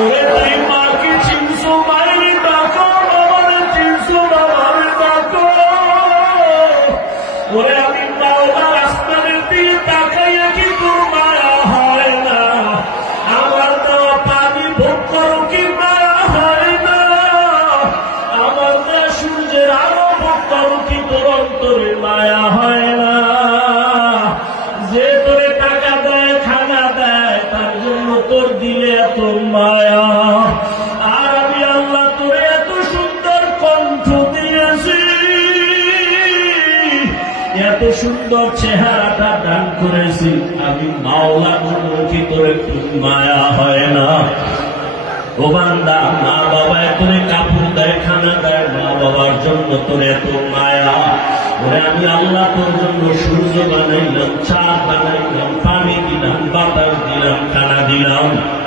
Here I am. দিলে এত মায়া আর আমি আল্লাহ তোরে এত সুন্দর কণ্ঠ দিয়েছি এত সুন্দর চেহারাটা দান করেছি আমি মাওলা মুখী তোরে মায়া হয় না ও বান্দা মা বাবা এত কাপড় দেয় খানা দেয় মা বাবার জন্য তোর এত মায়া ওরে আমি আল্লাহ তোর জন্য সূর্য বানাইলাম চাঁদ বানাইলাম não.